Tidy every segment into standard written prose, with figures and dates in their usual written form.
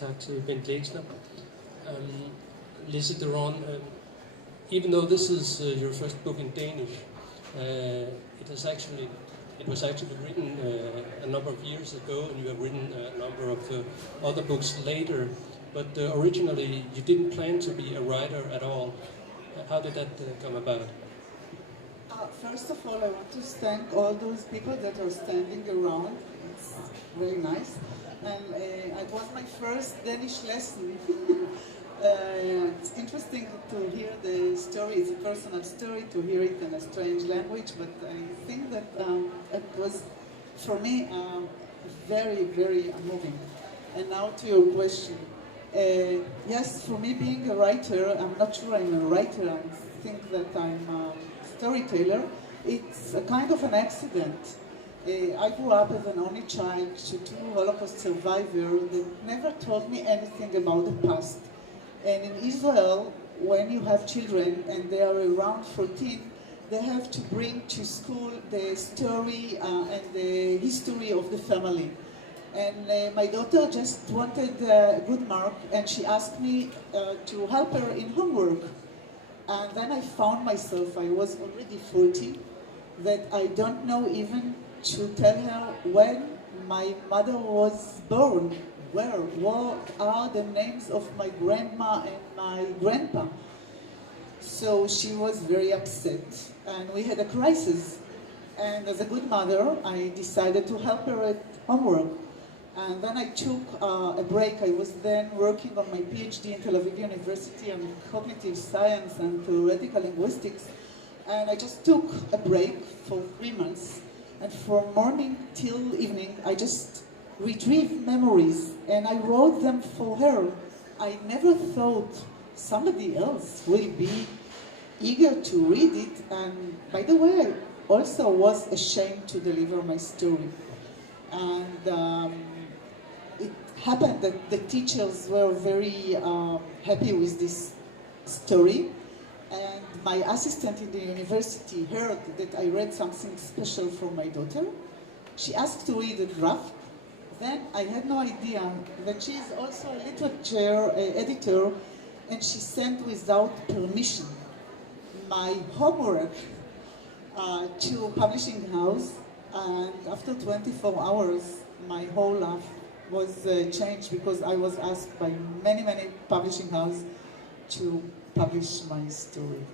Tak til Bent Lægsner. Lizzie Doron, even though this is your first book in Danish, it was actually written a number of years ago, and you have written a number of other books later. But originally, you didn't plan to be a writer at all. How did that come about? First of all, I want to thank all those people that are standing around. It's very nice. And it was my first Danish lesson. It's interesting to hear the story. It's a personal story, to hear it in a strange language, but I think that it was, for me, very, very moving. And now to your question. Yes, for me being a writer, I'm not sure I'm a writer, I think that I'm a storyteller. It's a kind of an accident. I grew up as an only child to two Holocaust survivors that never told me anything about the past. And in Israel, when you have children and they are around 14, they have to bring to school the story and the history of the family. And my daughter just wanted a good mark, and she asked me to help her in homework. And then I found myself, I was already 40, that I don't know even to tell her when my mother was born. What are the names of my grandma and my grandpa? So she was very upset, and we had a crisis. And as a good mother, I decided to help her at homework. And then I took a break. I was then working on my PhD in Tel Aviv University on cognitive science and theoretical linguistics. And I just took a break for 3 months. And from morning till evening, I just retrieved memories and I wrote them for her. I never thought somebody else will be eager to read it. And by the way, I also was ashamed to deliver my story. And it happened that the teachers were very happy with this story. And my assistant in the university heard that I read something special for my daughter. She asked to read a draft. Then I had no idea that she is also a literature editor, and she sent without permission my homework to publishing house. And after 24 hours, my whole life was changed because I was asked by many, many publishing houses to publish my story.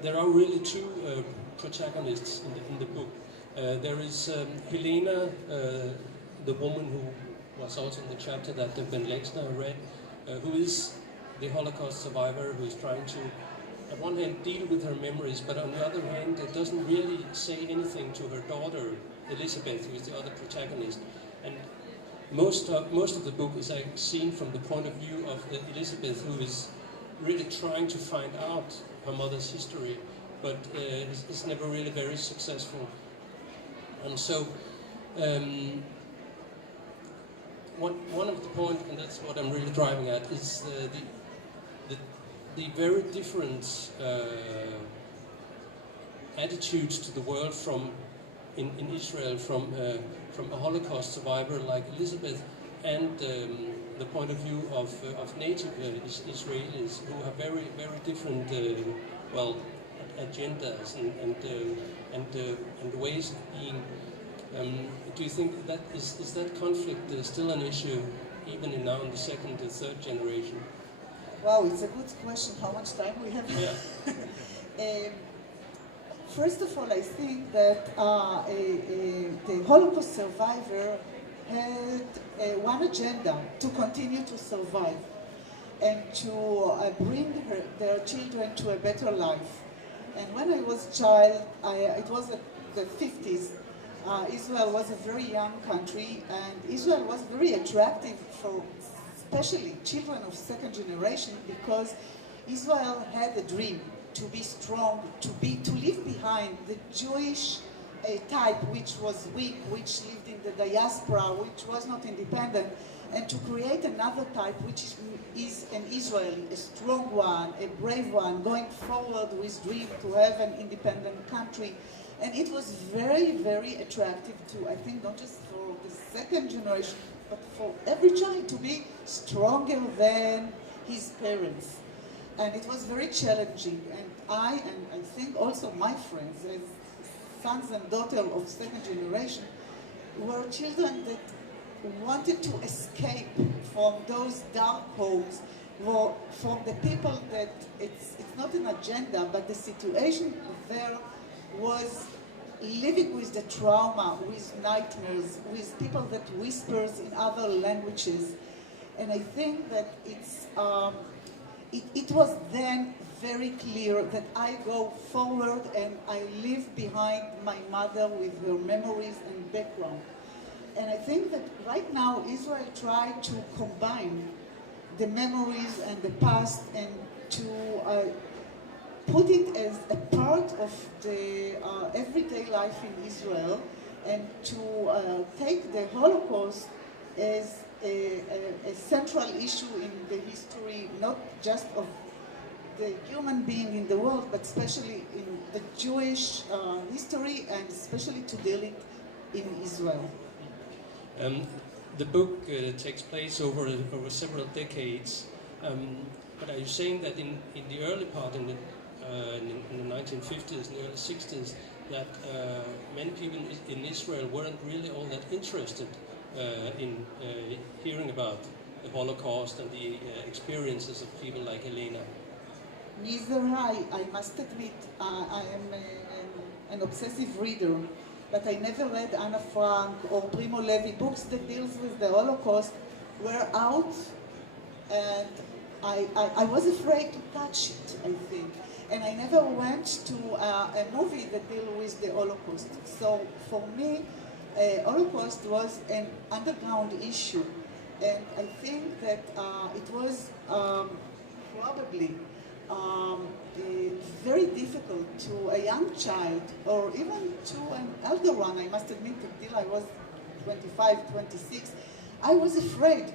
There are really two protagonists in the book. There is Helena, the woman who was also in the chapter that Ben Lexner read, who is the Holocaust survivor who is trying to, on one hand, deal with her memories, but on the other hand, it doesn't really say anything to her daughter, Elizabeth, who is the other protagonist. And most of the book is seen from the point of view of Elizabeth, who is really trying to find out her mother's history, but is never really very successful. And so, one of the points, and that's what I'm really driving at, is the very different attitudes to the world in Israel from a Holocaust survivor like Elizabeth, and the point of view of native Israelis who have very, very different agendas and ways of being. Do you think that is that conflict still an issue even now in the second and third generation? Wow, it's a good question. How much time we have? Yeah. First of all, I think that the Holocaust survivor had one agenda: to continue to survive and to bring their children to a better life. And when I was a child, it was the 50s. Israel was a very young country, and Israel was very attractive for especially children of second generation, because Israel had a dream to be strong, to leave behind the Jewish type, which was weak, which lived in the diaspora, which was not independent, and to create another type, which is an Israeli, a strong one, a brave one, going forward with dream to have an independent country. And it was very, very attractive to, I think, not just for the second generation, but for every child to be stronger than his parents. And it was very challenging. And I think also my friends, as sons and daughters of second generation, were children that wanted to escape from those dark holes, from the people that it's not an agenda, but the situation there was living with the trauma, with nightmares, with people that whispers in other languages. And I think that it was then very clear that I go forward and I leave behind my mother with her memories and background. And I think that right now Israel tried to combine the memories and the past and to put it as a part of the everyday life in Israel, and to take the Holocaust as a central issue in the history, not just of the human being in the world, but especially in the Jewish history, and especially to deal it in Israel. The book takes place over several decades, but are you saying that in the early part, in the 1950s and early 60s, that many people in Israel weren't really all that interested in hearing about the Holocaust and the experiences of people like Helena? Neither I must admit, I am an obsessive reader, but I never read Anna Frank or Primo Levi. Books that deals with the Holocaust were out, and I was afraid to touch it, I think. And I never went to a movie that deals with the Holocaust. So for me, Holocaust was an underground issue. And I think that it was probably very difficult to a young child, or even to an elder one. I must admit, until I was 25, 26, I was afraid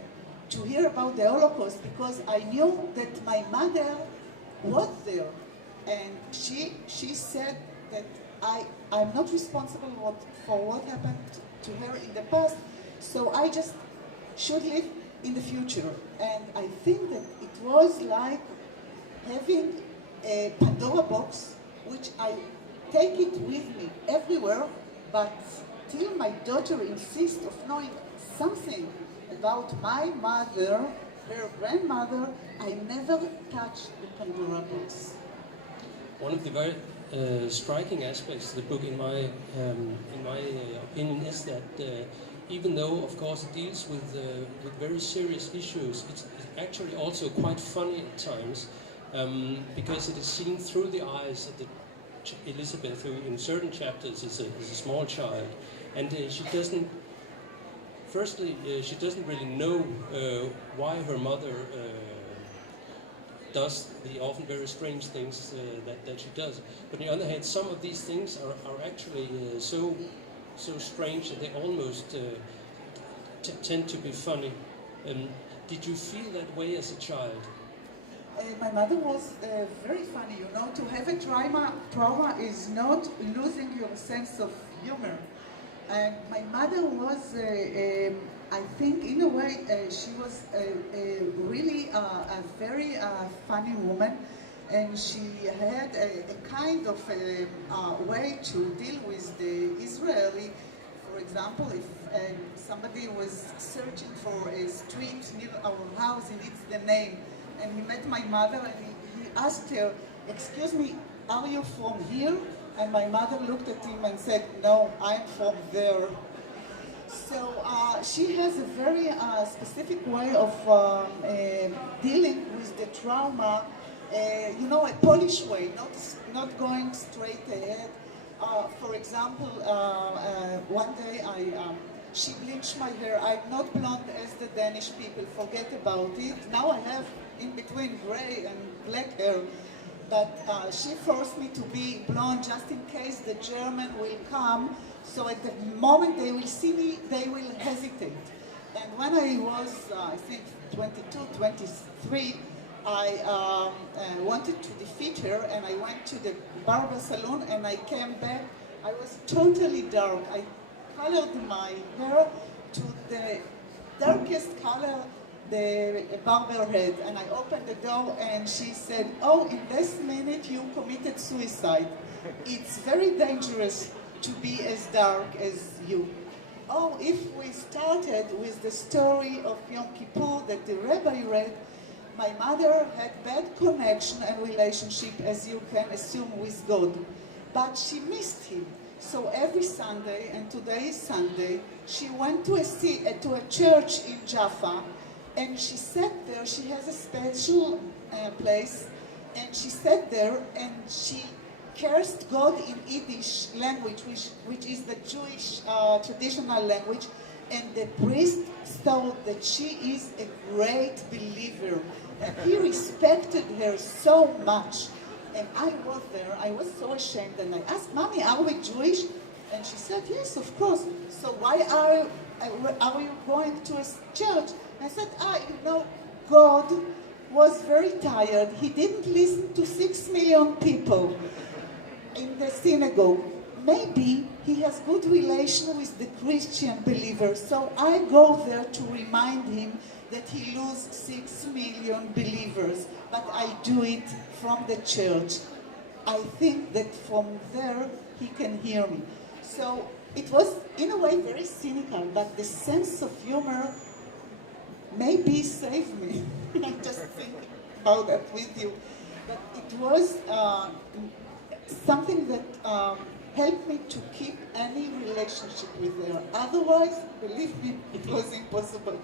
to hear about the Holocaust, because I knew that my mother was there. And she said that I'm not responsible for what happened to her in the past, so I just should live in the future. And I think that it was like having a Pandora box, which I take it with me everywhere, but till my daughter insists of knowing something about my mother, her grandmother, I never touched the Pandora box. One of the very striking aspects of the book, in my opinion, is that even though, of course, it deals with very serious issues, it's actually also quite funny at times, because it is seen through the eyes of Elizabeth, who in certain chapters is a small child, and she doesn't. Firstly, she doesn't really know why her mother does the often very strange things that she does. But on the other hand, some of these things are actually so strange that they almost tend to be funny. Did you feel that way as a child? My mother was very funny, you know. To have a trauma is not losing your sense of humor. And my mother was, I think, in a way, she was really a very funny woman, and she had a kind of way to deal with the Israeli. For example, if somebody was searching for a street near our house, he needs the name, and he met my mother, and he asked her, "Excuse me, are you from here?" And my mother looked at him and said, "No, I'm from there." So she has a very specific way of dealing with the trauma, you know, a Polish way, not going straight ahead. For example, one day she bleached my hair. I'm not blonde as the Danish people, forget about it. Now I have in between gray and black hair. But she forced me to be blonde just in case the German will come. So at the moment they will see me, they will hesitate. And when I was, I think, 22, 23, I wanted to defeat her, and I went to the barber salon, and I came back. I was totally dark. I colored my hair to the darkest color the barber had, and I opened the door and she said, "Oh, in this minute you committed suicide. It's very dangerous to be as dark as you." Oh, if we started with the story of Yom Kippur that the rabbi read, my mother had bad connection and relationship, as you can assume, with God. But she missed him. So every Sunday, and today is Sunday, she went to a church in Jaffa, and she sat there. She has a special place, and she sat there and she cursed God in Yiddish language, which is the Jewish traditional language, and the priest thought that she is a great believer, and he respected her so much. And I was there, I was so ashamed, and I asked, "Mommy, are we Jewish?" And she said, "Yes, of course." "So why are you going to a church?" I said, God was very tired. He didn't listen to 6 million people in the synagogue. Maybe he has good relation with the Christian believers. So I go there to remind him that he loses 6 million believers. But I do it from the church. I think that from there he can hear me. So it was, in a way, very cynical, but the sense of humor maybe saved me. I just think about that with you. But it was something that helped me to keep any relationship with her. Otherwise, believe me, it was impossible.